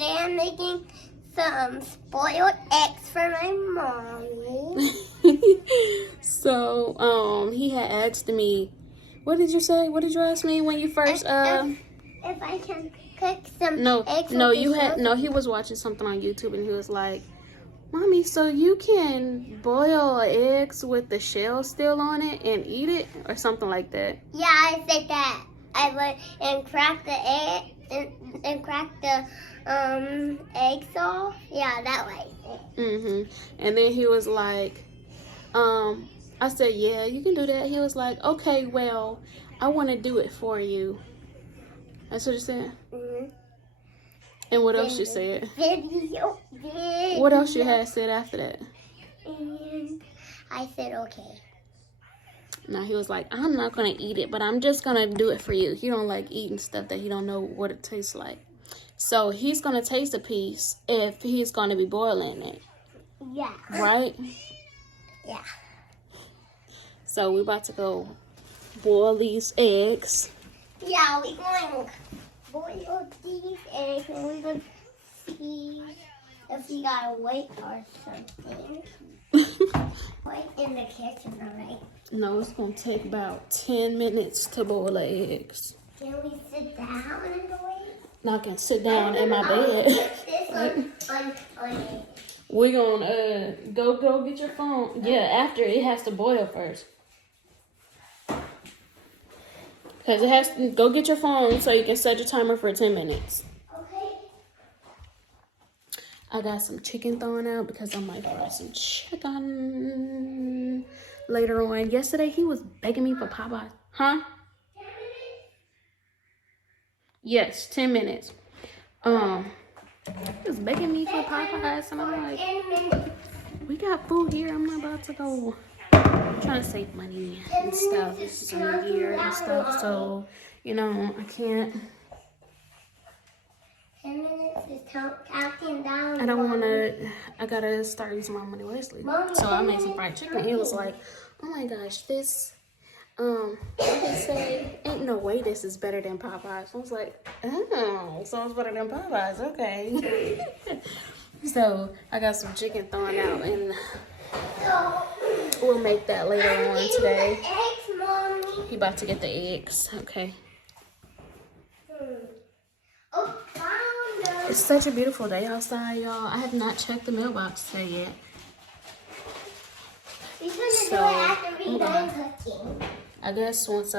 today I'm making some spoiled eggs for my mommy. So, he had asked me, what did you say? What did you ask me when you first, If I can cook some eggs he was watching something on YouTube and he was like, Mommy, so you can boil eggs with the shell still on it and eat it? Or something like that. Yeah, I said that. I would and crack the egg and crack the eggs off. Yeah, that way. And then he was like, I said, yeah, you can do that. He was like, okay, well, I want to do it for you. That's what you said? And what else you said? Video. What else you had said after that? And I said, okay. Now he was like, I'm not going to eat it, but I'm just going to do it for you. He don't like eating stuff that he don't know what it tastes like. So he's going to taste a piece if he's going to be boiling it. Yeah. Right? Yeah. So we're about to go boil these eggs. Yeah, we're going to boil these eggs and we're going to see if we got to wait or something. Wait in the kitchen, alright? No, it's going to take about 10 minutes to boil the eggs. Can we sit down and wait? Now I can sit down in my bed. Put this on it. We're going to go get your phone. Yeah, after it has to boil first. Because it has to go get your phone so you can set your timer for 10 minutes. Okay. I got some chicken thrown out because I might fry some chicken later on. Yesterday he was begging me for Popeyes. Huh? 10 minutes? Yes, 10 minutes. He was begging me for Popeyes and I'm like, 10 minutes. we got food here. I'm not about to go. I'm trying to save money and stuff. This is a new year and stuff, so you know I can't. 10 minutes is counting down. I don't want to. I gotta start using my money wisely. So I made some fried chicken. He was like, "Oh my gosh, this." What did he say? Ain't no way this is better than Popeyes. I was like, oh, so it's better than Popeyes. Okay. So I got some chicken thrown out and. We'll make that later on today. Eggs, Mommy. He about to get the eggs. Okay. Oh, found them. It's such a beautiful day outside, y'all. I have not checked the mailbox today yet. We're gonna do it after we're done cooking. I guess once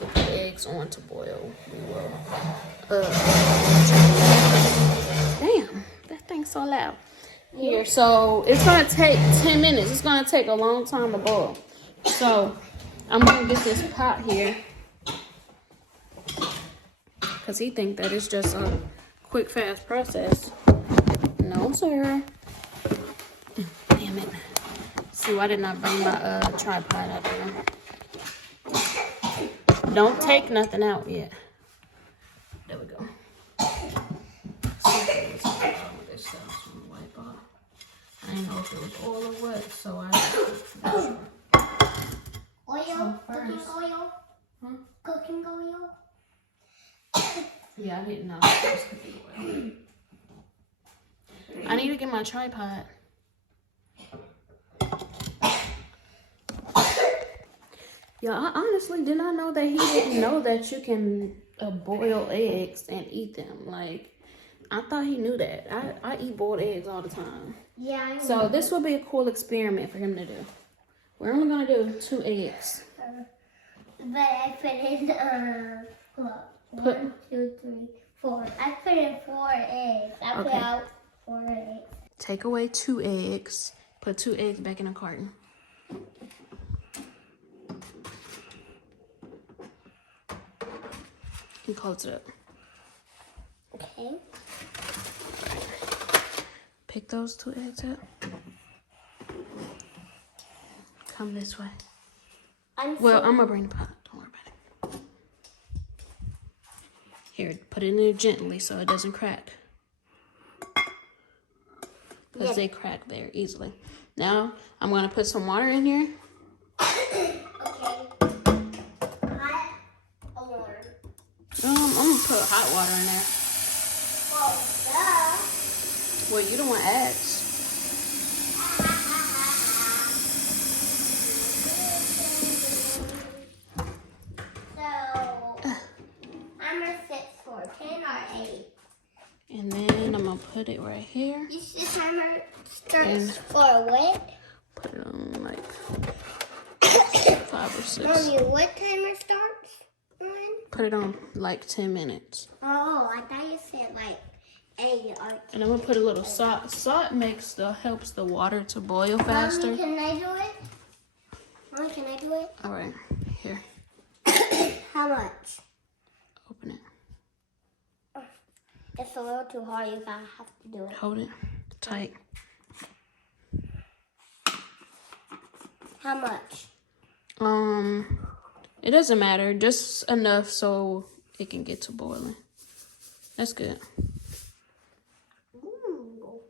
we put the eggs on to boil, we will. Damn, that thing's so loud. Here, so it's gonna take 10 minutes. It's gonna take a long time to boil. So I'm gonna get this pot here because he think that it's just a quick, fast process. No, sir. Damn it. See, I did not bring my tripod out there. Don't take nothing out yet. There we go. I didn't know if it was oil or what, so I Oil? Cooking oil? Huh? Cooking oil? Yeah, I didn't know it was cooking oil. I need to get my tripod. Yeah, I honestly did not know that he didn't know that you can boil eggs and eat them. Like, I thought he knew that. I eat boiled eggs all the time. Yeah, I know. So this will be a cool experiment for him to do. We're only gonna do 2 eggs. But I put in what? 1, 2, 3, 4. I put in 4 eggs. I put out 4 eggs. Take away 2 eggs. Put 2 eggs back in a carton. And close it up. Okay. Pick those 2 eggs up. Come this way. I'm gonna bring the pot. Don't worry about it. Here, put it in there gently so it doesn't crack. Because they crack very easily. Now, I'm gonna put some water in here. Okay. Hot or warm? I'm gonna put hot water in there. Oh, duh. Well, you don't want ads. So, timer sets for 10 or 8. And then I'm gonna put it right here. You see the timer starts for what? Put it on like 5 or 6. Mommy, what timer starts when? Put it on like 10 minutes. Oh, I thought you said like 8 or 10. And I'm gonna put a little salt. Salt helps the water to boil faster. Mommy, can I do it? Mommy, can I do it? All right, here. How much? Open it. It's a little too hard. You gotta have to do it. Hold it tight. How much? It doesn't matter. Just enough so it can get to boiling. That's good. Ooh.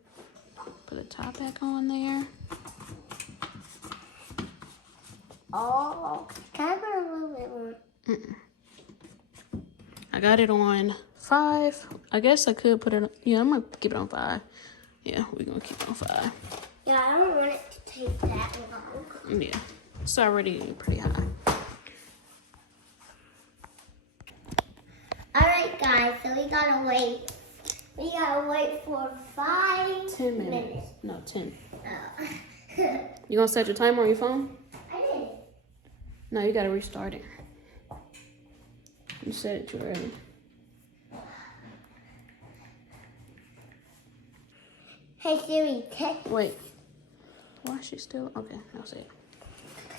Put the top back on there. Oh, can I put a little bit more? I got it on 5. I guess I could put it on. Yeah, I'm gonna keep it on 5. Yeah, we're gonna keep it on 5. Yeah, I don't want it to take that long. Yeah, it's already pretty high. Alright guys, so we gotta wait. We gotta wait for 10 minutes. No, 10. Oh. You gonna set your timer on your phone? I did. No, you gotta restart it. You set it too early. Hey Siri, Wait. Why is she still? Okay, I'll say it.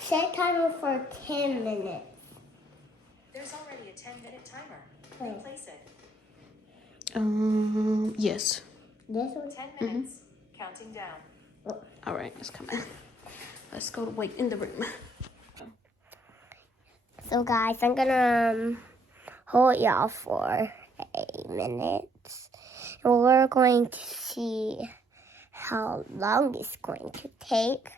set timer for 10 minutes. There's already a 10-minute timer. Wait. Replace it. Yes. This one? 10 minutes. Counting down. All right, it's coming. Let's go to wait in the room. So guys, I'm gonna hold y'all for 8 minutes. And we're going to see how long it's going to take.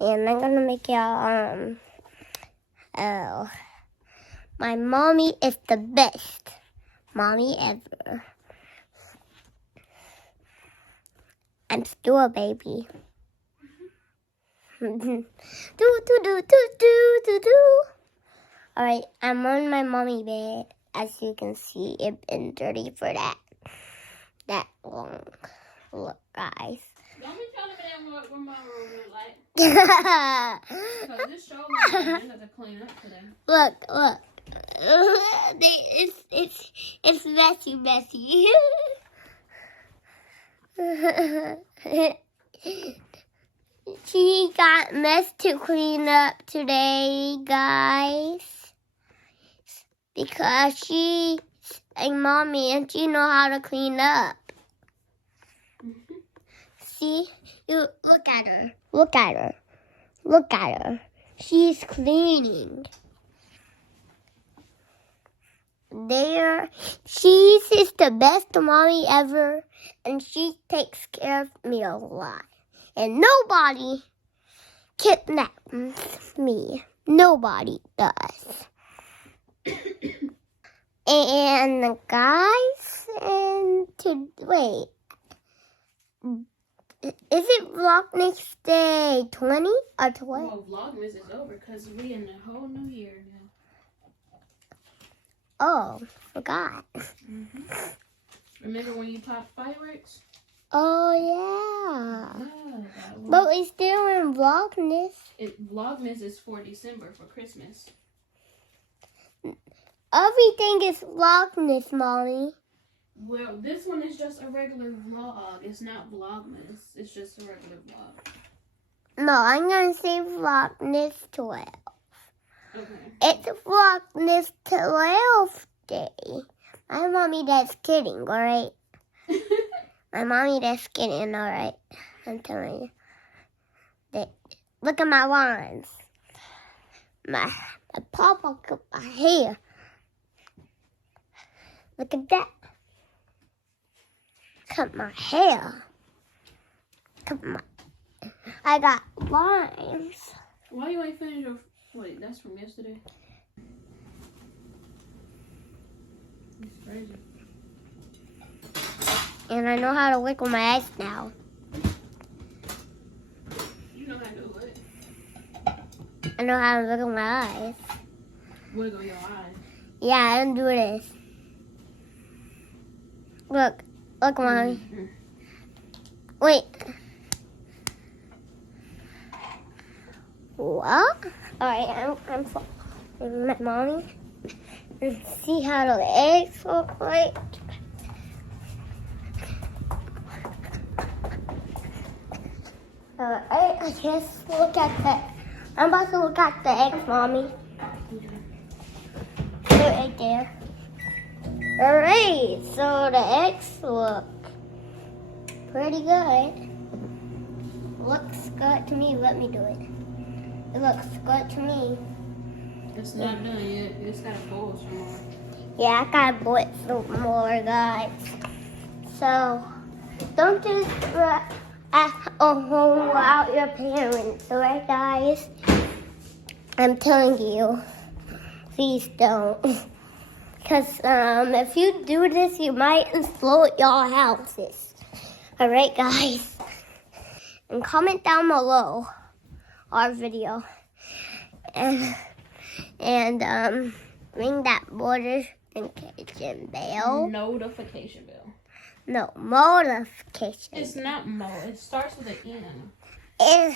And I'm gonna make y'all my mommy is the best mommy ever. I'm still a baby. do do do do do do do. All right, I'm on my mommy bed. As you can see, it's been dirty for that long. Look, guys. Don't be telling me that what my room look like. Look, Because this show my agenda to clean up today. look. It's messy. She got mess to clean up today, guys. Because she's a mommy and she know how to clean up. See? You look at her. Look at her. She's cleaning. There, she is the best mommy ever, and she takes care of me a lot. And nobody kidnaps me. Nobody does. And guys, wait. Is it Vlogmas Day 20 or 12? Well, Vlogmas is over because we in a whole new year now. Oh, forgot. Remember when you popped fireworks? Oh, yeah. Yeah, But we still in Vlogmas. Vlogmas is for December, for Christmas. Everything is Vlogmas, Mommy. Well, this one is just a regular vlog. It's not Vlogmas. It's just a regular vlog. No, I'm going to say Vlogmas 12. Okay. It's Vlogmas 12 day. My mommy that's kidding, alright? My mommy that's kidding, alright? I'm telling you. Look at my lines. My papa cut my hair. Look at that. Cut my hair. I got lines. Why you ain't finished your... Wait, that's from yesterday? It's crazy. And I know how to wiggle my eyes now. You know how to do it. I know how to wiggle my eyes. Wiggle your eyes. Yeah, I don't do this. Look, Mommy. Mm-hmm. Wait. What? Alright, I'm following my mommy. And see how the eggs look like. Alright, I just look at I'm about to look at the eggs, Mommy. They're right there. Alright, so the eggs look pretty good. Looks good to me. Let me do it. It looks good to me. It's not done yet. It's got to boil some more. Yeah, I gotta boil some more, guys. So, don't do this at home without your parents, alright, guys? I'm telling you, please don't. Because if you do this, you might explode your houses. Alright, guys? And comment down below our video. And ring that notification bell. Notification bell. No, notification. It's not mo. It starts with an N. And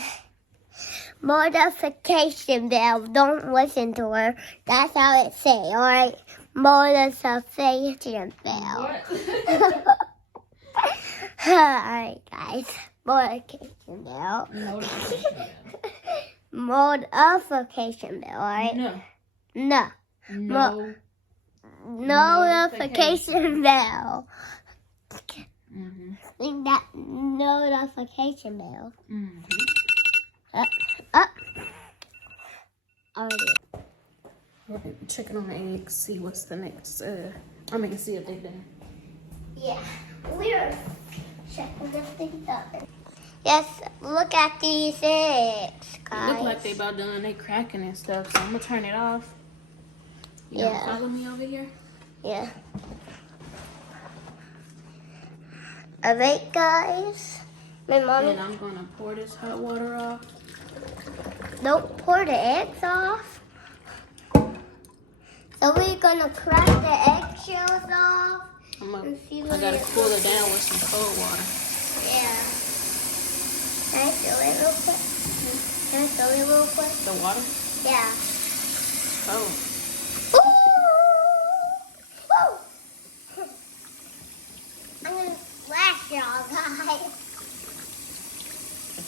notification bell. Don't listen to her. That's how it say. All right, notification bell. What? All right, guys. Notification bell. Notification bell. Notification bell. All right. No. No. No. Notification bell. Mm-hmm. Ring that notification bell. Mm-hmm. Up. Already. We're checking on the eggs, see what's the next. I'm gonna see if they're done. Yeah, we're checking if they're done. Yes, look at these eggs, It guys. look like they about done. They cracking and stuff, so I'm gonna turn it off. You Yeah. gonna follow me over here? Yeah. Alright, guys. My mommy. And I'm gonna pour this hot water off. Don't pour the eggs off. So we're gonna crack the eggshells off. I See gotta what it cool it down with some cold water. Yeah. Can I fill it real quick? Can I fill it real quick? The water? Yeah. Oh. Ooh! Woo! I'm gonna splash y'all, guys.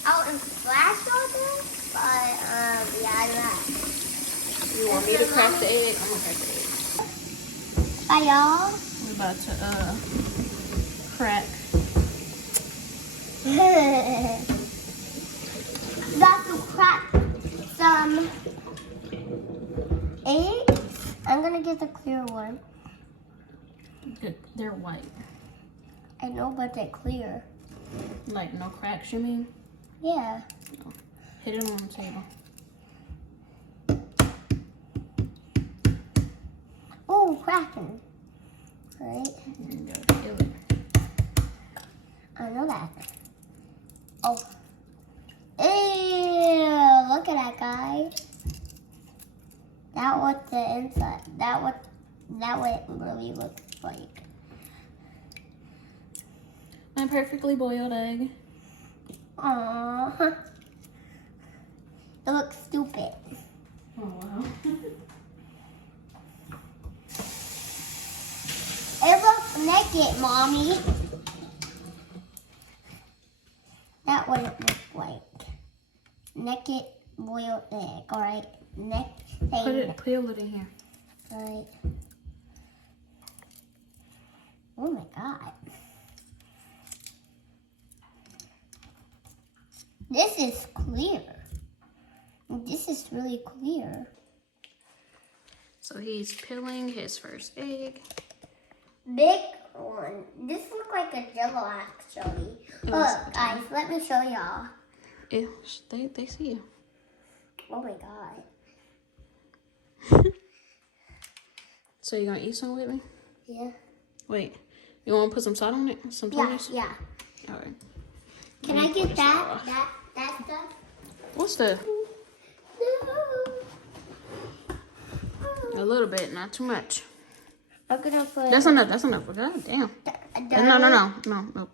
Oh, and splash y'all guys? But, yeah, I'm not. You want me to crack the egg? I'm gonna crack the egg. Bye, y'all. We're about to crack. Got to crack some eggs. I'm gonna get the clear one. They're white. I know, but they're clear. Like no cracks, you mean? Yeah. Hit it on the table. Oh, cracking. Right. You gotta kill it. I know that. Oh. Ew, look at that, guys. That what the inside, that what it really looks like. A perfectly boiled egg. Aww. It looks stupid. Oh, wow. It looks naked, Mommy. That what it looks like. Naked boiled egg, alright? Peel it in here. Alright. Oh my god. This is clear. This is really clear. So he's peeling his first egg. Big one. This looks like a jello actually. Look, guys, let me show y'all. They see you. Oh my god. So you gonna eat some with me? Yeah. Wait, You want to put some salt on it? Some Yeah, Tony's? yeah. All right. Can Let I me pull get this that? off. That stuff? What's that? No. A little bit, not too much. I'm gonna put. That's enough. That's enough. God damn. No.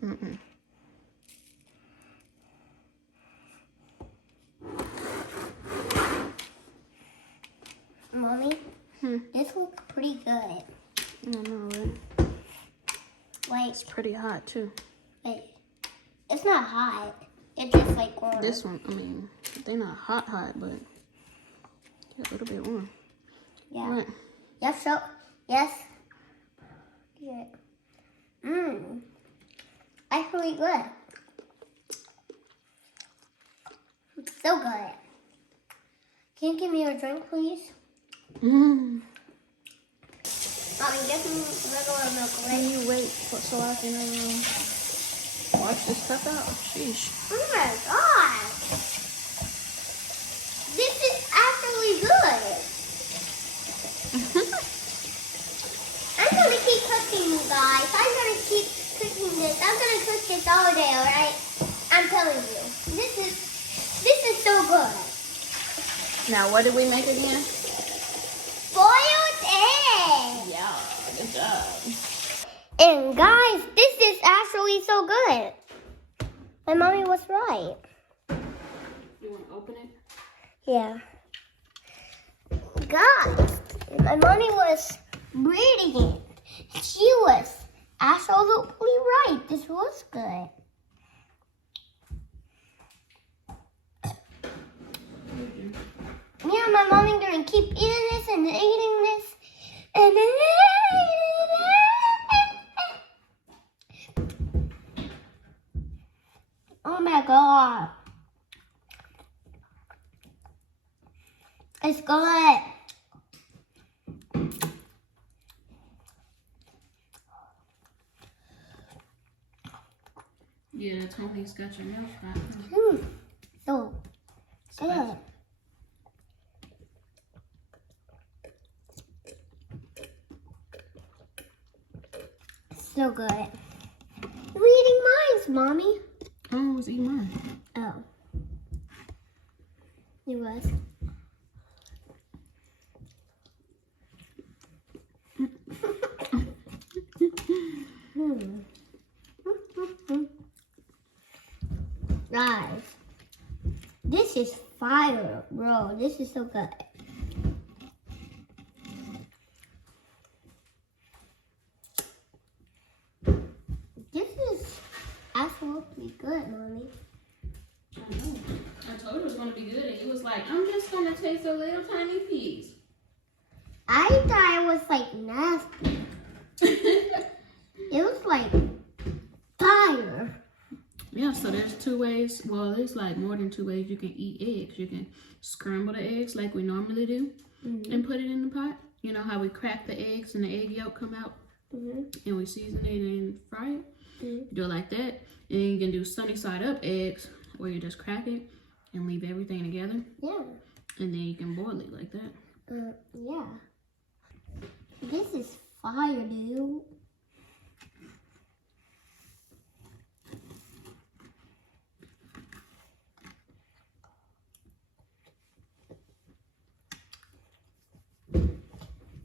Mm-mm. Mommy, this looks pretty good. I know, right? Like, It's pretty hot too. it's not hot. It's just like warm. This one, I mean, they're not hot, but a little bit warm. Yeah. Right. Yes, so, yes. Yeah. That's really good. It's so good. Can you give me a drink, please? Mm. Mommy, get me regular milk, Can right? you wait so I can wash this stuff out? Sheesh. Oh my god. This is actually good. I'm gonna keep cooking, you guys. I'm gonna keep cooking this. I'm gonna cook this all day, alright? I'm telling you. This is so good. Now, what did we make again? Boiled egg. Yeah, good job. And guys, this is actually so good. My mommy was right. You want to open it? Yeah. Guys, my mommy was brilliant. She was absolutely right. This was good. Me and my mommy gonna keep eating this and eating this and then oh my god. It's good. Yeah, Tony's got your milk hot. So good. So good. You're eating mine, Mommy. Oh, I was eating mine. Oh. You was. Guys, this is fire, bro. This is so good. This is absolutely good, Mommy. I know. I told you it was going to be good, and he was like, I'm just going to taste a little tiny piece. I thought it was like nasty. It was like fire. Yeah, so there's two ways. Well, there's like more than two ways you can eat eggs. You can scramble the eggs like we normally do and put it in the pot. You know how we crack the eggs and the egg yolk come out and we season it and fry it? Do it like that. And you can do sunny side up eggs where you just crack it and leave everything together. Yeah. And then you can boil it like that. Yeah. This is fire, dude.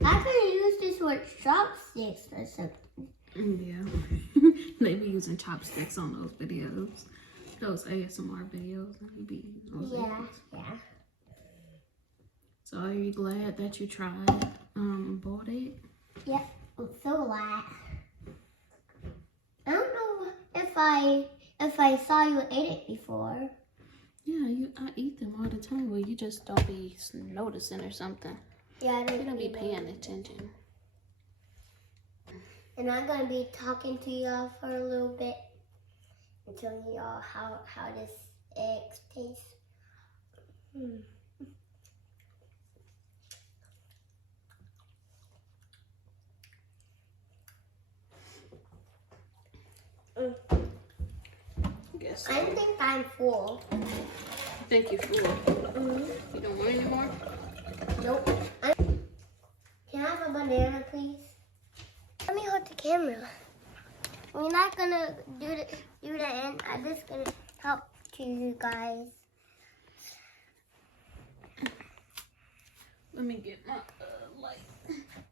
I could use this with chopsticks or something. Yeah. They be using chopsticks on those videos. Those ASMR videos. They be using those eggs. Yeah. So are you glad that you tried boiled egg? Yeah, I'm so glad. I don't know if I saw you ate it before. Yeah, I eat them all the time. Well, you just don't be noticing or something. Yeah, I You don't be eat paying it. attention. And I'm gonna be talking to y'all for a little bit and telling y'all how this egg tastes. Guess I think I'm full. Thank you for. You don't want any more? Nope. Can I have a banana, please? Let me hold the camera. we're not gonna do the end. I'm just gonna help to you guys. Let me get my light.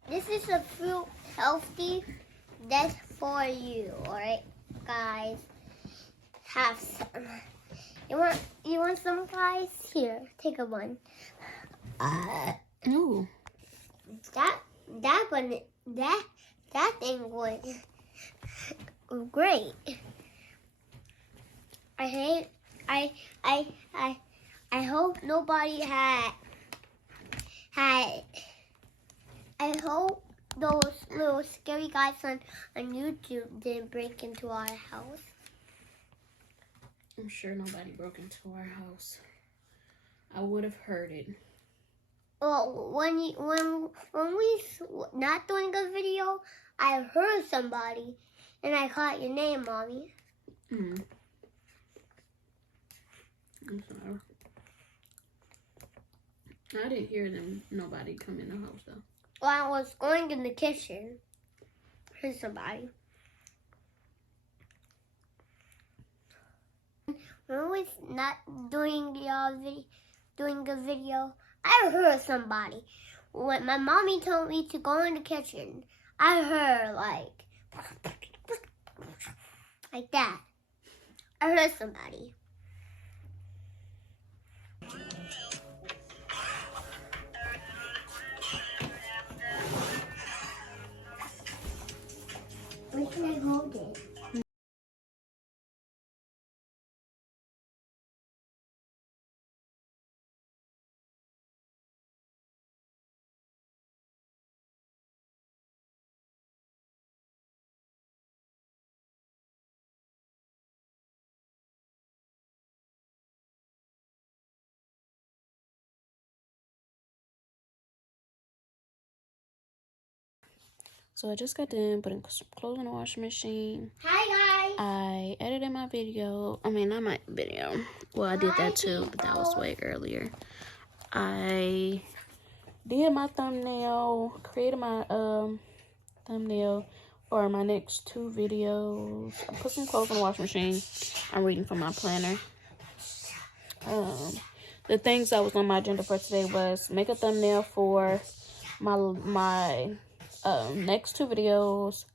This is a fruit healthy. That's for you, alright, guys. Have some. You want some, guys? Here, take a one. Ooh. That thing was great. I hope nobody had. I hope those little scary guys on YouTube didn't break into our house. I'm sure nobody broke into our house. I would have heard it. Well, when we not doing a video, I heard somebody, and I caught your name, Mommy. I'm sorry. I didn't hear nobody come in the house though. Well, I was going in the kitchen. Heard somebody. When we not doing the video, I heard somebody. When my mommy told me to go in the kitchen, I heard like that. I heard somebody. Where can I hold it? So I just got done putting some clothes in the washing machine. Hi, guys. I edited my video. I mean, not my video. Well, I did that too, but that was way earlier. I did my thumbnail, created my thumbnail for my next 2 videos. I put some clothes in the washing machine. I'm reading from my planner. The things that was on my agenda for today was make a thumbnail for my next 2 videos,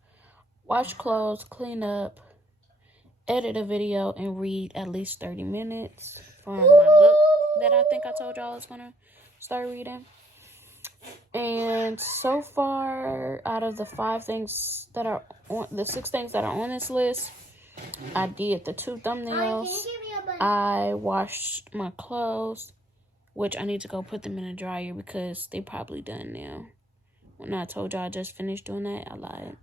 wash clothes, clean up, edit a video, and read at least 30 minutes from my book that I think I told y'all I was gonna start reading. And so far, out of the 6 things that are on this list, I did the 2 thumbnails. I washed my clothes, which I need to go put them in a dryer because they probably done now. When I told y'all I just finished doing that, I lied.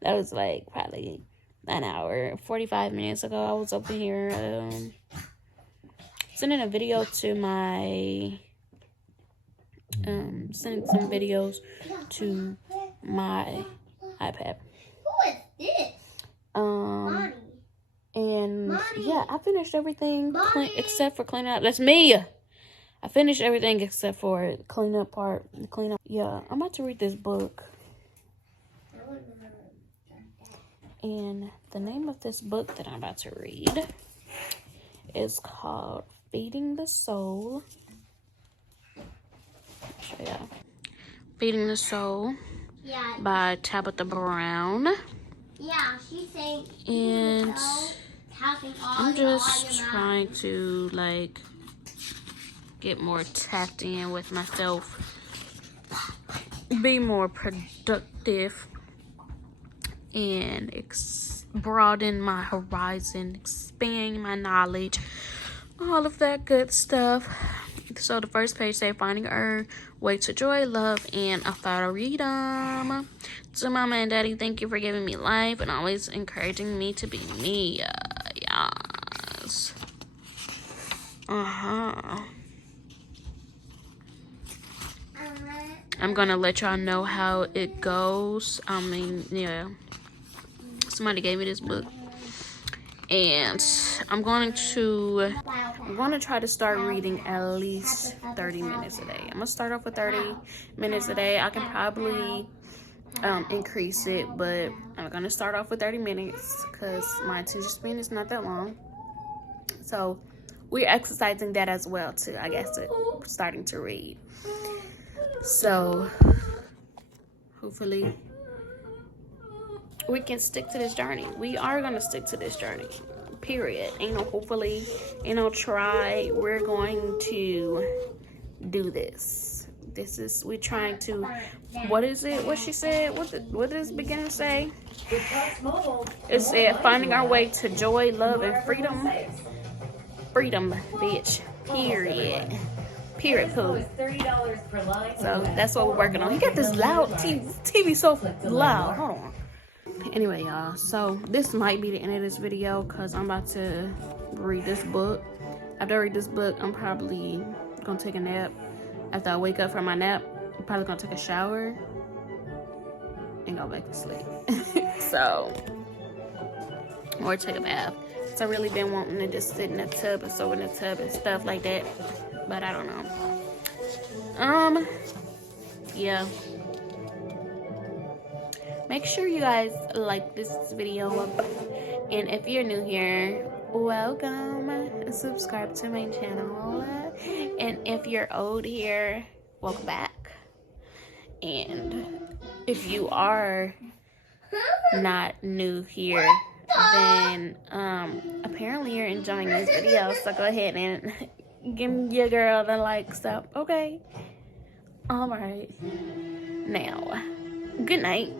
That was like probably an hour, 45 minutes ago. I was up in here sending a video to my sending some videos to my iPad. Who is this? Mommy. And Mommy. yeah, I finished everything except for cleaning up. That's me. I finished everything except for the cleanup part. The cleanup. Yeah, I'm about to read this book. And the name of this book that I'm about to read is called Feeding the Soul. Show y'all. Feeding the Soul by Tabitha Brown. Yeah, she's saying. And I'm just trying to like get more tapped in with myself, be more productive, and broaden my horizon, expand my knowledge, all of that good stuff. So the first page say finding her way to joy, love, and a thought of freedom. To Mama and Daddy, thank you for giving me life and always encouraging me to be me. Yes. I'm gonna let y'all know how it goes. I mean, yeah. Somebody gave me this book. And I'm going to try to start reading at least 30 minutes a day. I'm gonna start off with 30 minutes a day. I can probably increase it, but I'm going to start off with 30 minutes because my attention span is not that long. So we're exercising that as well too, I guess, starting to read. So hopefully we can stick to this journey. We are going to stick to this journey, period. Ain't no hopefully, ain't no try. We're going to do this. We're trying to, what is it? What she said? What does beginning say? It said finding our way to joy, love, and freedom. Freedom, bitch. Period. Period, poo. So that's what we're working on. You got this loud TV so loud. Hold on. Anyway, y'all. So this might be the end of this video because I'm about to read this book. After I read this book, I'm probably gonna take a nap. After I wake up from my nap, I'm probably gonna take a shower and go back to sleep. So, or take a bath. So I really been wanting to just sit in the tub and soak in the tub and stuff like that, but I don't know. Yeah. Make sure you guys like this video, and if you're new here, welcome. Subscribe to my channel, and if you're old here, welcome back. And if you are not new here, then apparently you're enjoying this video, so go ahead and give your girl the likes up. Okay, all right, now good night.